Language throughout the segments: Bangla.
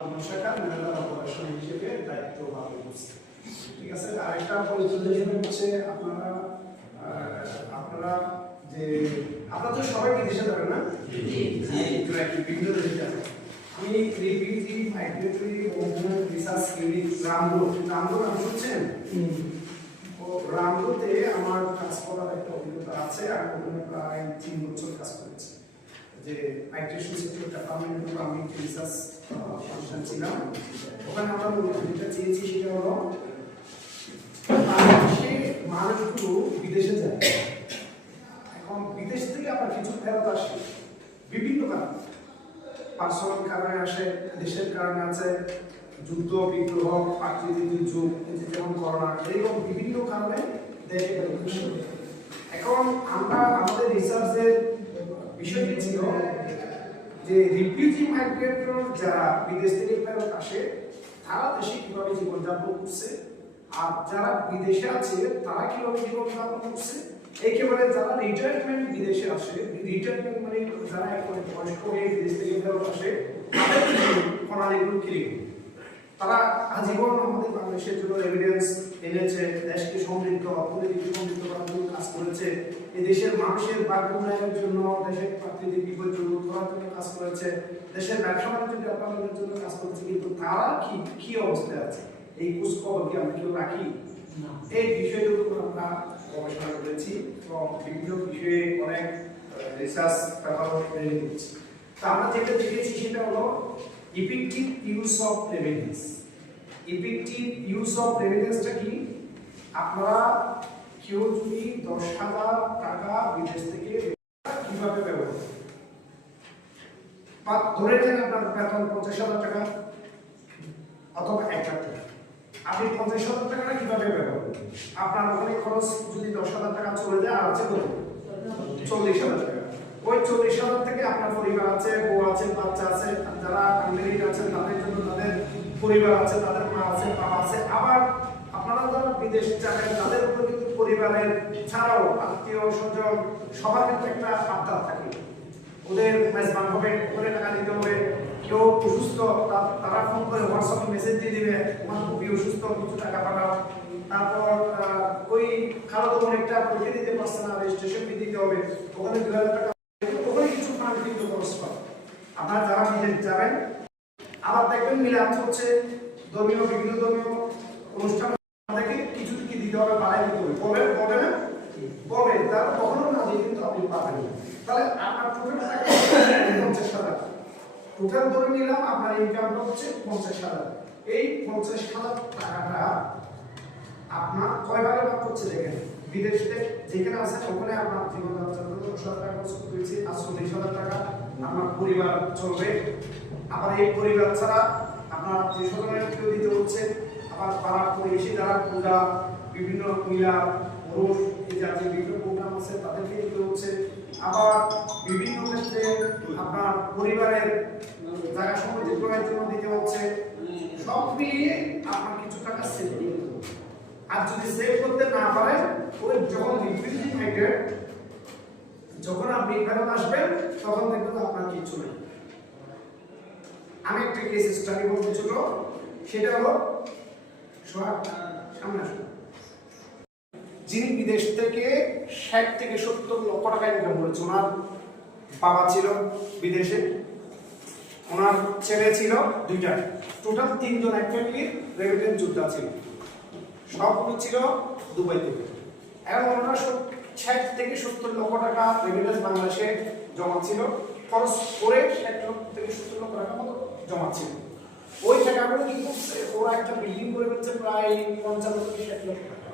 শাখা ম্যানেজার অপারেশন হিসেবে দায়িত্ব পালন করছে। ঠিক আছে, আরেকটা পরিচয় হচ্ছে আপনারা যে আপনারা তো সবাই বিদেশে যাবেন না? বিভিন্ন দেশে যাবেন। আমি রিপিটিভ মাইগ্রেটরি মুভমেন্ট রিসার্চ ইউনিট রামরো নাম শুনছেন? রামরোতে আমার কাজ করার একটা অভিজ্ঞতা আছে। আমি ওখানে প্রায় 3 বছর কাজ করেছি। যে মাইগ্রেশন সেক্টরটা পার্মানেন্ট পাবলিক রিসার্চ ফাংশন ছিলাম। ওখানে আমরা যেটা চেয়েছি সেটা হলো বাংলাদেশে মানুষগুলো বিদেশে যায়, এখন বিদেশ থেকে আবার কিছু ফেরত আসে বিভিন্ন কারণে, পার্সোনাল কারণে আসে, দেশের কারণে আছে, যুদ্ধ বিগ্রহ, প্রাকৃতিক দুর্যোগ, যেমন করোনা, এরকম বিভিন্ন কারণে দেশে ফেরত আসে। এখন আমরা আমাদের রিসার্চের বিষয়টি ছিল যে রিফিউজি মাইগ্রেটর যারা বিদেশ থেকে ফেরত আসে তারা দেশে কিভাবে জীবনযাপন করছে, আর যারা বিদেশে আছে তারা কিভাবে জীবনযাপন করছে, একেবারে যারা রিটায়ারমেন্ট বিদেশে আসে, রিটায়ারমেন্ট মানে যারা এখন বয়স্ক হয়ে বিদেশ থেকে ফেরত আসে তাদের প্রণালীগুলো কিরকম, তারা আজীবন আমাদের বাংলাদেশের জন্য এভিডেন্স এনেছে, দেশকে সমৃদ্ধ অর্থনীতি সমৃদ্ধ করার জন্য কাজ করেছে, এই দেশের মানুষের বাগডোরের জন্য, দেশের প্রাকৃতিক বিপর্যয় রোধ করার জন্য কাজ করেছে, দেশের ব্যবসা বাণিজ্য ডেভেলপমেন্টের জন্য কাজ করেছে, কিন্তু তারা কি অবস্থায় আছে এই খোঁজ খবর কি আমরা কেউ রাখি? এই বিষয়গুলো আমরা গবেষণা করেছি এবং বিভিন্ন বিষয়ে অনেক রিসার্চ পেপার তৈরি করেছি। তো আমরা যেটা দেখেছি সেটা হলো effective use of revenues. Effective use of revenues টা কি? আপনারা কেউ যদি 10,000 টাকা বিদেশ থেকে কিভাবে ব্যবহার করেন, বা ধরে নেন আপনার বেতন 50,000 টাকা অথবা 1 লাখ টাকা, আপনি 50,000 টাকাটা কিভাবে ব্যবহার করেন? আপনার ওখানে খরচ যদি 10,000 টাকা চলে যায়, আর আছে কত? 40,000 টাকা। ওই 40,000 থেকে আপনার পরিবার আছে, বউ আছে, বাচ্চা আছে, যারা আনমেরিড আছে তাদের জন্য তাদের পরিবার আছে, তাদের মা আছে, বাবা আছে, আবার আপনারা যারা বিদেশ যাবেন তাদের উপর কিন্তু পরিবারের ছাড়াও আত্মীয় স্বজন সবার কিন্তু একটা আবদার থাকে, ওদের মেজবান হবে, ওদের টাকা দিতে হবে, কেউ অসুস্থ তারা ফোন করে হোয়াটসঅ্যাপে মেসেজ দিয়ে দিবে আমার খুবই অসুস্থ, কিছু টাকা পাঠাও। তারপর ওই কারো তো অনেকটা পরীক্ষা দিতে পারছে না, রেজিস্ট্রেশন ফি দিতে হবে, ওখানে 2,000 টাকা, ওখানে কিছু ফান্ড কিন্তু খরচ পাবে। আপনারা যারা বিদেশ যাবেন আবার দেখবেন মিলাদ হচ্ছে, ধর্মীয় বিভিন্ন ধর্মীয় অনুষ্ঠান থেকে কিছু কি দিতে হবে, বাড়াই দিতে হবে, বলবে না, বলবে, তার কখনো না দিয়ে কিন্তু আপনি পাবেন। তাহলে আপনার টোটাল টাকা 50,000, টোটাল ধরে নিলাম আপনার ইনকামটা হচ্ছে 50,000। এই 50,000 টাকাটা আপনার কয় ভাগে ভাগ করছে দেখেন, বিদেশে যেখানে আছেন ওখানে আপনার জীবনযাত্রার জন্য 10,000 টাকা খরচ করতে, আর 40,000 টাকা আপনার পরিবার চলবে, আবার এই পরিবার ছাড়া আপনার যে স্বজনের কেউ দিতে হচ্ছে, আবার পাড়ার প্রতিবেশী যারা পূজা বিভিন্ন মিলাদ ওরস এই জাতীয় বিভিন্ন প্রোগ্রাম আছে তাদেরকে দিতে হচ্ছে, আবার বিভিন্ন ক্ষেত্রে আপনার পরিবারের জায়গা সম্পত্তি ক্রয়ের জন্য দিতে হচ্ছে, সব মিলিয়ে আপনার কিছু টাকা সেভ করতে হবে। আর যদি সেভ করতে না পারেন, ওই যখন রিফিউজি মাইগ্রেট যখন আপনি ফেরত আসবেন তখন দেখবেন আপনার কিছু নেই। আমি একটা কেস স্টাডি বলতে ছোট, সেটা হলো সামনে আসুন, যিনি বিদেশ থেকে 60 থেকে 70 লক্ষ টাকা ইনকাম করেছে, ওনার বাবা ছিল বিদেশে, ওনার ছেলে ছিল 2টা, টোটাল 3 জন এক ফ্যামিলির রেমিটেন্স যোদ্ধা ছিল, সবগুলো ছিল দুবাই থেকে। এখন ওনারা 60 থেকে 70 লক্ষ টাকা রেমিটেন্স বাংলাদেশে জমা ছিল, খরচ করে 60 থেকে 70 লক্ষ টাকা মতো জমা ছিল। ওই টাকাগুলো কি করছে, ওরা একটা বিল্ডিং করে ফেলছে প্রায় 55 থেকে 60 লক্ষ টাকা,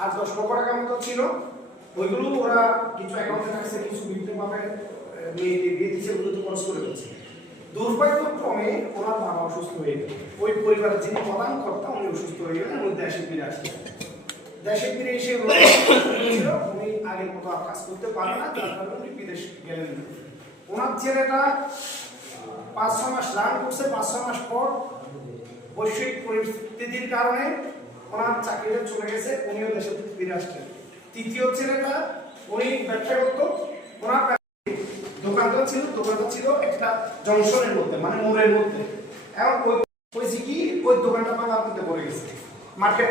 আর 10 লক্ষ টাকা মতো ছিল, ওইগুলো ওরা কিছু অ্যাকাউন্টে রাখছে, কিছু বিভিন্নভাবে মেয়েকে বিয়ে দিচ্ছে, ওগুলো তো খরচ করে ফেলছে। দুর্ভাগ্যক্রমে ওনার বাবা অসুস্থ হয়ে গেল, ওই পরিবারের যিনি প্রধান কর্তা উনি অসুস্থ হয়ে গেলেন, উনি দেশে ফিরে আসলেন। দেশে ফিরে এসে উনি আগের মতো আর কাজ করতে পারেন না, তার কারণে উনি বিদেশ গেলেন। ওনার ছেলেটা 5-6 মাস রান করছে, 5-6 মাস পর বৈশ্বিক পরিস্থিতির কারণে ওনার চাকরিটা চলে গেছে, উনিও দেশে ফিরে আসলেন। তৃতীয় ছেলেটা উনি ব্যবসা করতো, ওনার দোকানটা ছিল একটা জংশনের মধ্যে, মানে মোড়ের মধ্যে। এখন ওই হয়েছে কি ওই দোকানটা ভাঙার মধ্যে পড়ে গেছে, মার্কেট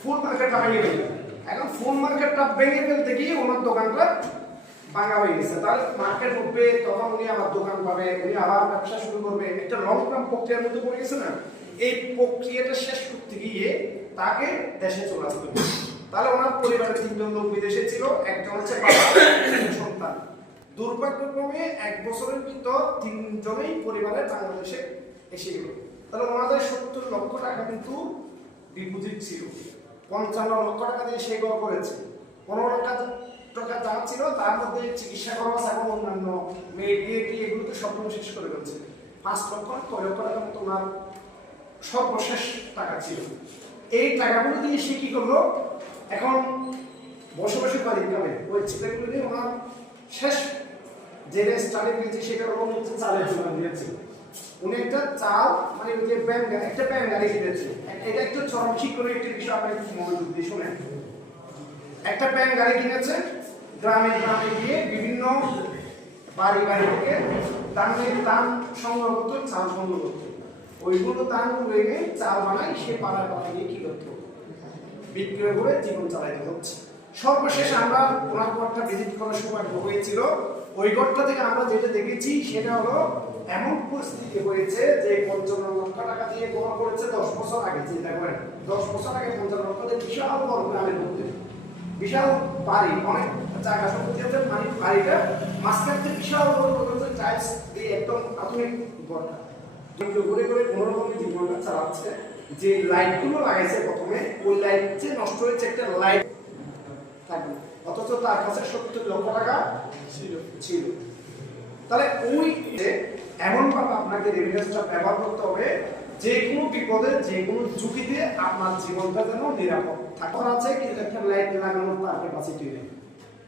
ফুল মার্কেটটা ভেঙে ফেলবে। এখন ফুল মার্কেটটা ভেঙে ফেলতে গিয়ে ওনার দোকানটা ভাঙা হয়ে গেছে, তাহলে মার্কেট উঠবে, তখন উনি আবার দোকান পাবে, উনি আবার ব্যবসা শুরু করবে, একটা লং টার্ম প্রক্রিয়ার মধ্যে পড়ে গেছে না। এই প্রক্রিয়াটা শেষ করতে গিয়ে তাকে দেশে চলে আসতে হবে। তাহলে ওনার পরিবারের 3 জন লোক বিদেশে ছিল, একজন হচ্ছে বাবা, সন্তান। দুর্ভাগ্যক্রমে 1 বছরের ভিতর 3 জনেই পরিবারের বাংলাদেশে এসে গেল। তাহলে ওনাদের 70 লক্ষ টাকা কিন্তু ডিপোজিট ছিল, 55 লক্ষ টাকা দিয়ে সে ঘর করেছে, 15 লক্ষ টাকা যা ছিল তার মধ্যে চিকিৎসা খরচ এবং অন্যান্য মেডিকেল এগুলো সম্পূর্ণ শেষ করে ফেলছে। 5 লক্ষ 6 লক্ষ টাকার মতো ওনার সর্বশেষ টাকা ছিল। এই টাকাগুলো দিয়ে সে কি করলো, এখন বসে বসে পারি ইনকামে ওই ছেলেগুলো দিয়ে ওনার শেষ যে স্টাডি পেয়েছে সেটা ওর হচ্ছে চালের দোকান দিয়েছে। উনি একটা চাল মানে ওই যে একটা ব্যাংক গাড়ি কিনেছে, এটা একটা চরম ঠিক করে একটা বিষয় আপনাকে মনোযোগ দিয়ে শুনেন। একটা ব্যাংক গাড়ি কিনেছে, গ্রামে গ্রামে গিয়ে বিভিন্ন বাড়ি বাড়ি থেকে দান সংগ্রহ করতো, চাল সংগ্রহ করতো, ওইগুলো দান রেখে চাল বানাই সে পাড়ার পাড়া গিয়ে কি করতো, বিক্রি করে জীবন চালাইতে হচ্ছে। সর্বশেষ আমরা ওনার ঘরটা ভিজিট করার সৌভাগ্য হয়েছিল। ওই ঘরটা থেকে আমরা যেটা দেখেছি সেটা হলো এমন পরিস্থিতি হয়েছে যে 55 লক্ষ টাকা দিয়ে ঘর করেছে 10 বছর আগে। চিন্তা করেন 10 বছর আগে 55 লক্ষ দিয়ে বিশাল বড় গ্রামের মধ্যে বিশাল বাড়ি, অনেক জায়গা সম্পত্তি আছে, মানে বাড়িটা মাঝখান থেকে বিশাল বড় টাইলস দিয়ে একদম আধুনিক ঘরটা ঘুরে ঘুরে কোনোরকম জীবনটা চালাচ্ছে। যে লাইটগুলো লাগাইছে প্রথমে ওই লাইট যে নষ্ট হয়েছে, একটা লাইট থাকবে, অথচ তার কাছে 70 লক্ষ টাকা ছিল। তাহলে ওই এমন ভাবে আপনাকে রেভিডেন্সটা ব্যবহার করতে হবে যে কোনো বিপদে যে কোনো ঝুঁকিতে আপনার জীবনটা যেন নিরাপদ থাকার আছে, কিন্তু একটা লাইট লাগানোর তার ক্যাপাসিটি নেই।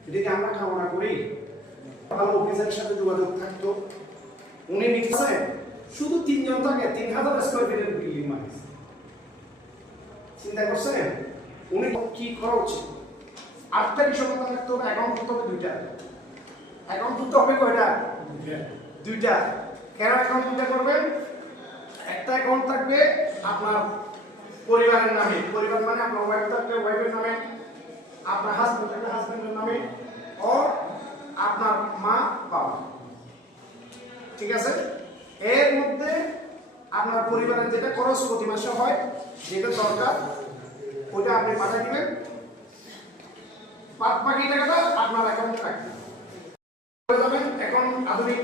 এটাকে আমরা কামনা করি ভালো অফিসারের সাথে যোগাযোগ থাকতো। উনি নিচ্ছে শুধু 3 জন থাকে, 3000 স্কয়ার ফিটের বিল্ডিং মানে চিন্তা করছেন উনি কি করা উচিত। 8টা বিষয় কথা থাকতে হবে, অ্যাকাউন্ট করতে হবে 2টা, অ্যাকাউন্ট করতে হবে কয়টা, 2টা। কেন অ্যাকাউন্ট দুটা করবেন, একটা অ্যাকাউন্ট থাকবে আপনার পরিবারের নামে, পরিবার মানে আপনার ওয়াইফ থাকবে ওয়াইফের নামে, আপনার হাজবেন্ড থাকবে হাজবেন্ডের নামে, ও আপনার মা বাবা, ঠিক আছে। এর মধ্যে আপনার পরিবারের যেটা খরচ প্রতি মাসে হয় যেটা দরকার ওটা আপনি পাঠিয়ে দিবেন, বাকি টাকাটা আপনার অ্যাকাউন্টে রাখবেন। এখন আধুনিক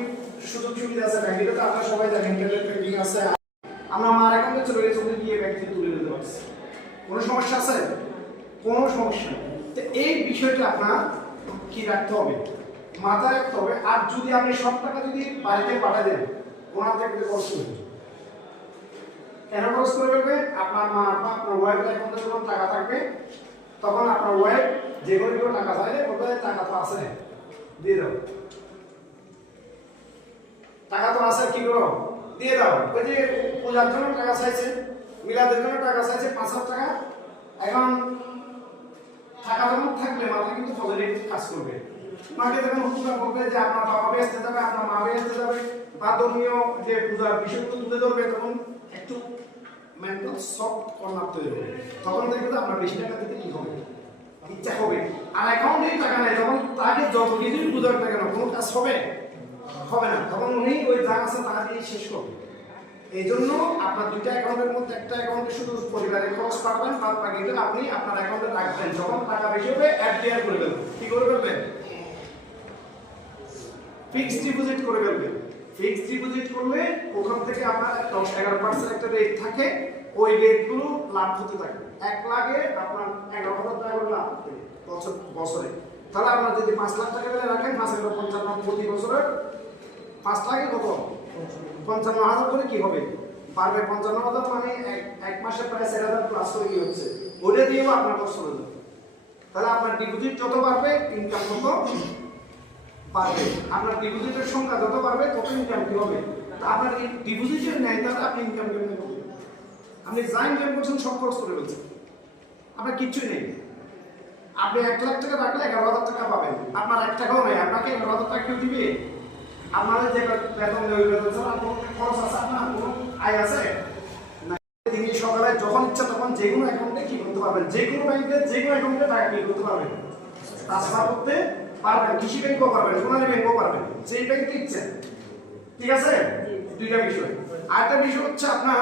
সুযোগ সুবিধা আছে ব্যাংকে, তো আপনারা সবাই জানেন ইন্টারনেট ব্যাংকিং আছে। আমরা মার অ্যাকাউন্টে চলে গেছি, ওখানে গিয়ে ব্যাংক থেকে তুলে নিতে পারছি। কোনো সমস্যা আছে? কোনো সমস্যা নেই। তো এই বিষয়টা আপনার কি রাখতে হবে, মাথায় রাখতে হবে। আর যদি আপনি সব টাকা যদি বাড়িতে পাঠিয়ে দেন ওনার থেকে খরচ করবে, কেন খরচ করে ফেলবে, আপনার মা বা আপনার ওয়াইফের অ্যাকাউন্টে যখন টাকা থাকবে তখন আপনার ওয়াইফ যে কোনো কেউ টাকা চাইলে বলবে টাকা তো আছে দিয়ে দাও, টাকা তো আছে কি করো দিয়ে দাও। ওই যে পূজার জন্য টাকা চাইছে, মিলাদের জন্য টাকা চাইছে 5000 টাকা, এখন টাকা যখন থাকলে মাথা কিন্তু পজিটিভ কাজ করবে। মাকে যখন হুকুমটা বলবে যে আপনার বাবা বেসতে যাবে, আপনার মা বেসতে যাবে, বা ধর্মীয় যে পূজার বিষয়গুলো তুলে ধরবে, তখন একটু মেন্টাল সফট কর্নার তৈরি হবে। তখন দেখবে আপনার বেশি টাকা দিতে কি হবে, ইচ্ছা হবে। আর অ্যাকাউন্টে টাকা নেই, তখন তাকে যত কিছুই পূজার টাকা না কোনো কাজ হবে হবে না, তখন উনি ওই যা আছে টাকা দিয়ে শেষ করবে। এই জন্য আপনার 2টা অ্যাকাউন্টের মধ্যে একটা অ্যাকাউন্টে শুধু পরিবারের খরচ পাঠাবেন, বাদ বাকিটা আপনি আপনার অ্যাকাউন্টে রাখবেন। যখন টাকা বেশি হবে এফডিআর করে দেবেন। কি করে ফেলবেন, ফিক্সড ডিপোজিট করে ফেলবেন। ফিক্সড ডিপোজিট করলে ওখান থেকে আপনার 10-11% একটা রেট থাকে, ওই রেটগুলো লাভ হতে থাকে। 1 লাখে আপনার 11,000 টাকা করে লাভ হবে বছরে। তাহলে আপনার যদি 5 লাখ টাকা করে রাখেন 5,55 প্রতি বছরে 5 লাখে কত 55,000 করে কি হবে, পারবে 55,000 মানে এক মাসে প্রায় 4,000 প্লাস করে কি হচ্ছে, ওটা দিয়েও আপনার বছর হয়ে যাবে। তাহলে আপনার ডিপোজিট যত বাড়বে ইনকাম তত বাড়বে, আপনার ডিপোজিটের সংখ্যা যত বাড়বে তত ইনকাম কি হবে। আপনার এই ডিপোজিটের নেই তাহলে আপনি ইনকাম কেমন করবেন, আপনি যা ইনকাম করছেন সব খরচ করে ফেলছেন, আপনার কিচ্ছুই নেই। আপনি 1 লাখ টাকা রাখলে 11,000 টাকা পাবেন, আপনার 1 টাকাও নেই, আপনাকে 11,000 টাকা কেউ দিবে? আপনাদের যে বেতন দেওয়া বেতন ছাড়া কোনো খরচ আছে আপনার, কোনো আয় আছে না? তিনি সকালে যখন ইচ্ছা তখন যে কোনো অ্যাকাউন্টে কি করতে পারবেন, যে কোনো ব্যাংকে যে কোনো অ্যাকাউন্টে টাকা কি করতে পারবেন, ট্রান্সফার করতে পারবেন। কৃষি ব্যাংকও পারবেন, সোনালী ব্যাংকও পারবেন, যেই ব্যাংকে ইচ্ছা। ঠিক আছে, দুইটা বিষয়। আরেকটা বিষয় হচ্ছে আপনার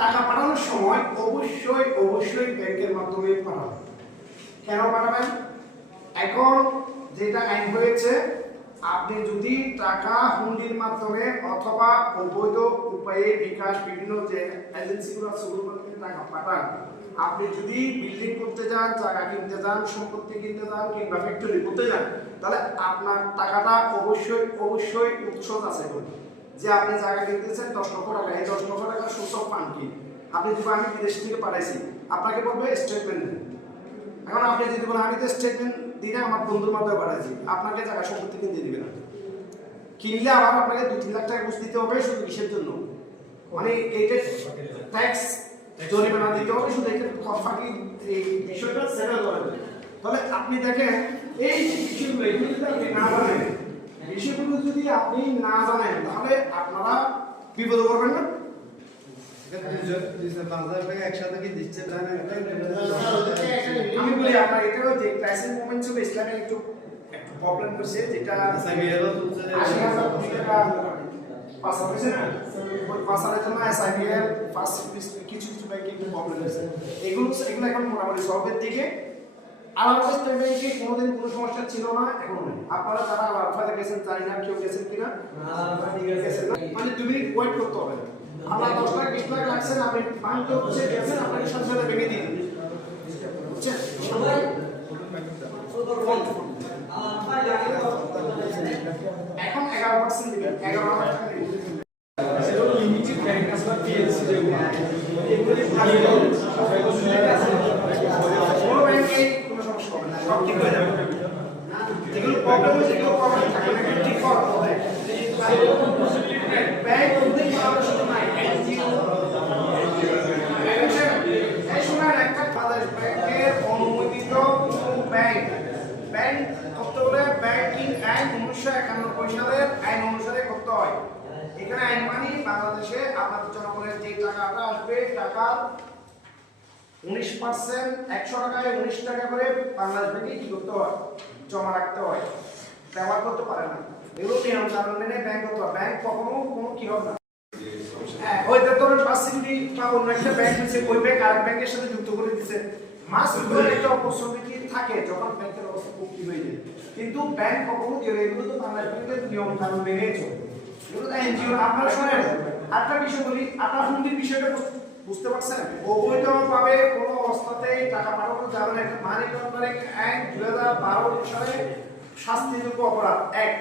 টাকা পাঠানোর সময় অবশ্যই অবশ্যই ব্যাংকের মাধ্যমে পাঠাবেন। কেন পাঠাবেন? এখন যেটা আইন হয়েছে, আপনি যদি টাকা হুন্ডির মাধ্যমে অথবা অবৈধ উপায়ে বিকাশ বিভিন্ন যে এজেন্সিগুলো আছে ওগুলোর মাধ্যমে টাকা পাঠান, আপনি যদি বিল্ডিং করতে যান, জায়গা কিনতে যান, সম্পত্তি কিনতে যান কিংবা ফ্যাক্টরি করতে যান, তাহলে আপনার টাকাটা অবশ্যই অবশ্যই উৎস আছে যে আপনি জায়গা কিনতেছেন 10 লক্ষ টাকা, এই 10 লক্ষ টাকা সোর্স অফ ফান্ড কি? আপনি যদি আমি বিদেশ থেকে পাঠাইছি, আপনাকে বলবে স্টেটমেন্ট দেন। এখন আপনি যদি বলেন আমি তো স্টেটমেন্ট দিই না, আমার বন্ধুর মাধ্যমে পাঠাইছি, আপনাকে জায়গা সম্পত্তি কিনতে দিবে না। কিনলে আবার আপনাকে 2-3 লাখ টাকা ঘুষ দিতে হবে শুধু কিসের জন্য? মানে এইটা ট্যাক্স জরিমানা দিতে হবে শুধু এটা ফাঁকি এই বিষয়টা সেটেল করার জন্য। তাহলে আপনি দেখেন এই যে বিষয়গুলো এগুলো যদি আপনি না জানেন, বিষয়গুলো যদি আপনি না জানেন তাহলে আপনারা বিপদে পড়বেন না। আমি বলি আপনার এটা যে ক্রাইসিস মোমেন্ট ছিল ইসলামে একটু প্রবলেম করছে, যেটা 80,000 কোটি টাকা পাস হয়েছে না, ওই পাসারের জন্য এসআইবিএল ফার্স্ট কিছু কিছু ব্যাংকে একটু প্রবলেম হয়েছে। এগুলো এখন মোটামুটি সলভের দিকে। আলাদা স্টেট ব্যাংকে কোনোদিন কোনো সমস্যা ছিল না, এখন নেই। আপনারা যারা আলাদা গেছেন জানি না কেউ গেছেন কিনা, মানে 2 মিনিট ওয়েট করতে হবে। আপনার 10 লাখ 20 লাখ লাগছেন, আপনি বাংকে হচ্ছে গেছেন, আপনাকে সাথে সাথে ভেঙে দিন, বুঝছেন? এখন 11% দিবেন, 11,000 টাকা দিবেন। সেগুলো লিমিটেড ব্যাংক আসলে পিএলসি যেগুলো এগুলো ভালো কোনো ব্যাংকে কোনো সমস্যা হবে না, সব ঠিক হয়ে যাবে। যেগুলো প্রবলেম হয়েছে সেগুলো প্রবলেম থাকে না, ঠিক করা হবে। ব্যাংক উদ্যোগ করার সুযোগ নাই, এনজিও এই সময় একটা বাংলাদেশ ব্যাংকের অনুমোদিত ব্যাংক করতে হলে ব্যাংকিং আইন 1991 সালের আইন অনুসারে করতে হয়। এখানে আইন মানে বাংলাদেশে আপনাদের জনগণের যে টাকাটা আসবে, টাকার 19% 100 টাকায় 19 টাকা করে বাংলাদেশ ব্যাংকে কি করতে হয়? জমা রাখতে হয়, ব্যবহার করতে পারে না। এগুলো নিয়ম কানুন মেনে ব্যাংক করতে হয়। ব্যাংক কখনো কোনো কি হবে না, হয়তো ধরুন ফাসিলিটি বা অন্য একটা ব্যাংক দিচ্ছে, ওই ব্যাংক আরেক ব্যাংকের সাথে যুক্ত করে দিচ্ছে, মাস ধরে একটা অপরচুনিটি থাকে যখন ব্যাংকের অবস্থা খুব কি হয়ে যায়। কিন্তু ব্যাংক কখনো এগুলো তো বাংলাদেশ ব্যাংকের নিয়ম কানুন মেনে চলে। এগুলো তো এনজিও। আপনারা শোনেন একটা বিষয় বলি, আপনার হুন্ডির বিষয়টা বুঝতে পারছেন? অবৈধভাবে কোনো অবস্থাতেই টাকা পাঠানো যাবে না। মানি লন্ডারিং আইন 2012 সালে শাস্তিযোগ্য অপরাধ। এক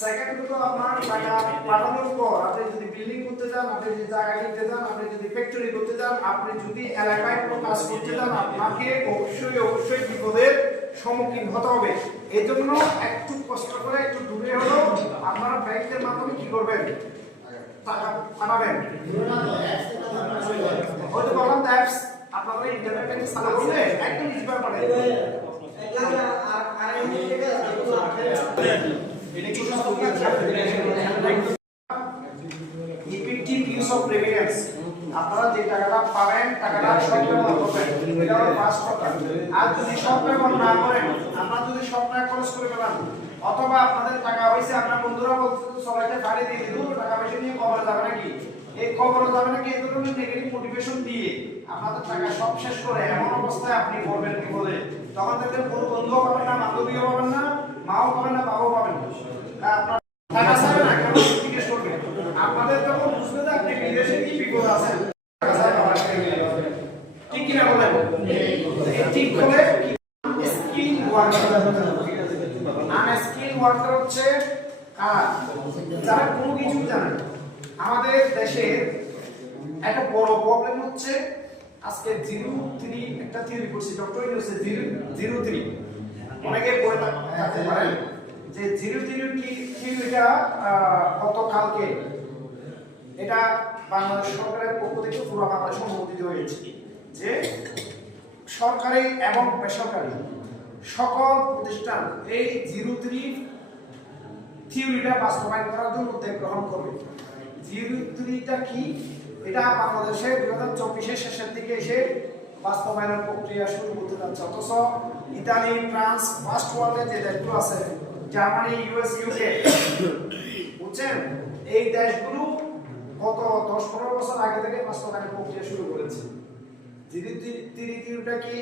সেকেন্ড হলো আপনার টাকা পাঠানোর পর আপনি যদি বিল্ডিং করতে যান, আপনি যদি জায়গা কিনতে যান, আপনি যদি ফ্যাক্টরি করতে যান, আপনি যদি এলাকায় কোনো কাজ করতে যান, আপনাকে অবশ্যই অবশ্যই বিপদের সম্মুখীন হতে হবে। এই জন্য একটু কষ্ট করে একটু দূরে হলেও আপনারা ব্যাংকের মাধ্যমে কি করবেন? টাকা পাঠাবেন। হয়তো বললাম অ্যাপস আপনারা ইন্টারনেট ব্যাংকিং চালু করলে একদম ইজিবার পাবেন। ইফেক্টিভ ইউজ অফ রেভিডেন্স, আপনারা যে টাকাটা পাবেন টাকাটা সব ব্যবহার করবেন, এটা হলো ফার্স্ট কথা। আর যদি সব ব্যবহার না করেন, আমরা যদি সব টাকা খরচ করে ফেলাম, অথবা আপনাদের টাকা হইছে আপনার বন্ধুরা বলছে সবাইকে ফাড়ি দিয়ে দিল, টাকা পয়সা নিয়ে কবরে যাবে নাকি, এই কবরে যাবে নাকি, এই ধরনের নেগেটিভ মোটিভেশন দিয়ে আপনাদের টাকা সব শেষ করে এমন অবস্থায় আপনি করবেন কি বলে, তখন দেখবেন কোনো বন্ধুও পাবেন না, বান্ধবীও পাবেন না, মাও পাবেন না, বাবাও পাবেন না। আপনার টাকা চাইবে না, কেন জিজ্ঞেস করবে? আপনাদের যখন বুঝবে যে আপনি বিদেশে কি বিপদ আছেন, ঠিক কিনা বলেন? ঠিক হলে স্কিল ওয়ার্কার, আনস্কিল ওয়ার্কার হচ্ছে যারা কোনো কিছু জানে না। আমাদের দেশের একটা বড় প্রবলেম হচ্ছে আজকে 03 একটা থিওরি করছে ডক্টর ইউনুস, 03 অনেকে পড়ে থাকতে পারেন যে 03 কি থিওরিটা গতকালকে এটা বাংলাদেশ সরকারের পক্ষ থেকে পুরো বাংলাদেশ অনুমোদিত হয়েছে যে সরকারি এবং বেসরকারি সকল প্রতিষ্ঠান এই 03 থিওরিটা বাস্তবায়ন করার জন্য উদ্যোগ গ্রহণ করবে। জিরো-3টা কি? এটা বাংলাদেশে 2024 শেষের দিকে এসে বাস্তবায়নের প্রক্রিয়া শুরু করতে যাচ্ছে। অথচ ইতালি, ফ্রান্স, ফার্স্ট ওয়ার্ল্ডে যে দেশগুলো আছে, জার্মানি, ইউএস, ইউকে, বুঝছেন, এই দেশগুলো গত 10-15 বছর আগে থেকে বাস্তবায়নের প্রক্রিয়া শুরু করেছে। জিরো-3টা কি?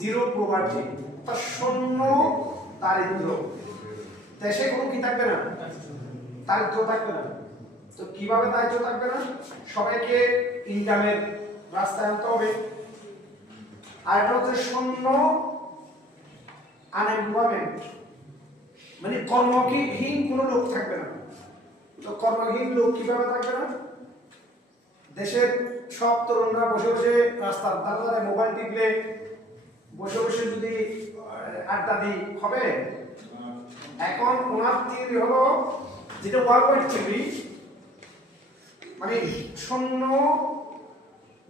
জিরো পভার্টি, অর্থাৎ শূন্য দারিদ্র। দেশে কোনো কি থাকবে না? দারিদ্র থাকবে না। তো কিভাবে দারিদ্র থাকবে না? সবাইকে ইনকামের রাস্তায় আনতে হবে। আর এটা হচ্ছে শূন্য আনএমপ্লয়মেন্ট, মানে কর্মহীন কোনো লোক থাকবে না। তো কর্মহীন লোক কিভাবে থাকবে না? দেশের সব তরুণরা বসে বসে রাস্তার ধারে ধারে মোবাইল টিপলে বসে বসে যদি আড্ডা দিই হবে? এখন ওনার থিওরি হলো যেটা ওয়ার্ল্ড ওয়াইড থিওরি, মানে শূন্য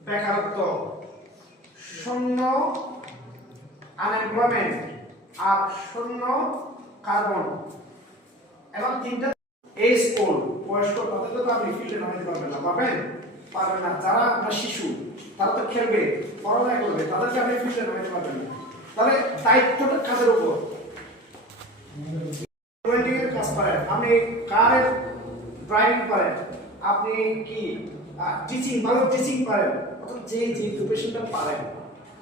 বেকারত্ব, শূন্য আনএমপ্লয়মেন্ট আর শূন্য কার্বন। এবং তিনটা এজ ওল্ড, বয়স্ক, তাদের তো আপনি ফিল্ডে নামাতে পারবেন না, পারবেন না। যারা আপনার শিশু, তারা তো খেলবে, পড়ালেখা করবে, তাদেরকে আপনি ফিল্ডে নামাতে পারবেন না। তাহলে দায়িত্বটা কাদের উপর? কাজ পারেন, আপনি কারের ড্রাইভিং পারেন, আপনি কি টিচিং, ভালো টিচিং পারেন, অর্থাৎ যে প্রফেশনটা পারেন,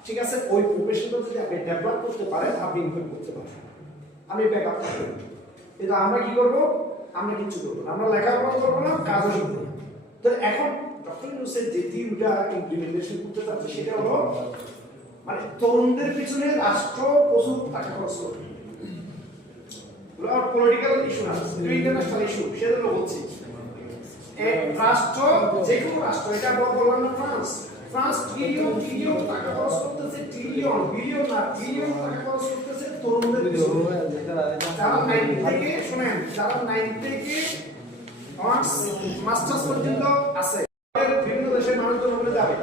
ঠিক আছে, ওই প্রফেশনটা যদি আপনি ডেভেলপ করতে পারেন, আপনি ইনকাম করতে পারেন, আপনি ব্যাকআপ করবেন। কিন্তু আমরা কি করব? আমরা কিছু করবো না, আমরা লেখাপড়া করবো না, কাজও করবো না। তো এখন ডক্টর ইউনূসের যে থিওরিটা ইমপ্লিমেন্টেশন করতে চাচ্ছে সেটা হলো মানে তরুণদের পিছনে রাষ্ট্র প্রচুর টাকা খরচ করবে। পলিটিক্যাল ইস্যু না, এটা ইন্টারন্যাশনাল ইস্যু, সেজন্য বলছি রাষ্ট্র, যে কোনো রাষ্ট্র, এটা বললাম না, ফ্রান্স ট্রিলিয়ন টাকা খরচ করতেছে, ট্রিলিয়ন, বিলিয়ন না, ট্রিলিয়ন টাকা খরচ করতেছে তরুণদের পিছনে। যারা 9 থেকে শুনেন, যারা 9 থেকে মাস্টার্স পর্যন্ত আছে, বিভিন্ন দেশের মানুষজন বলে যাবে,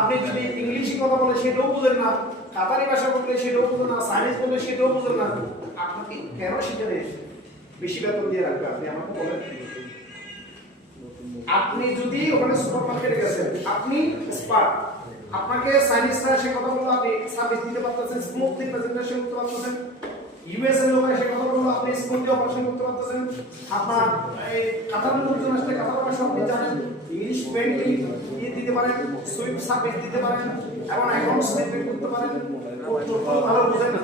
আপনি যদি ইংলিশে কথা বলে সেটাও বুঝেন না, কাতারি ভাষা বললে সেটাও বুঝেন না, চাইনিজ বললে সেটাও বুঝেন না, আপনাকে কেন সেখানে বেশি বেতন দিয়ে রাখবে? আপনি আমাকে বলেন। আপনি যদি ওখানে সুপার মার্কেটে গেছেন, আপনি এক্সপার্ট, আপনাকে চাইনিজ ভাষা কথা বললে আপনি সার্ভিস দিতে পারতেছেন, স্মুথলি প্রেজেন্টেশন করতে পারতেছেন, ইউএস এর লোক এসে কথা বললে আপনি স্মুথলি অপারেশন করতে পারতেছেন, আপনার এই কাতার লোকজন আসলে কাতার ভাষা আপনি জানেন, ইংলিশ ফ্লুয়েন্টলি দিতে পারেন, সুইফট সার্ভিস দিতে পারেন, এবং অ্যাকাউন্টস মেনটেন করতে পারেন, ভালো বুঝেন না।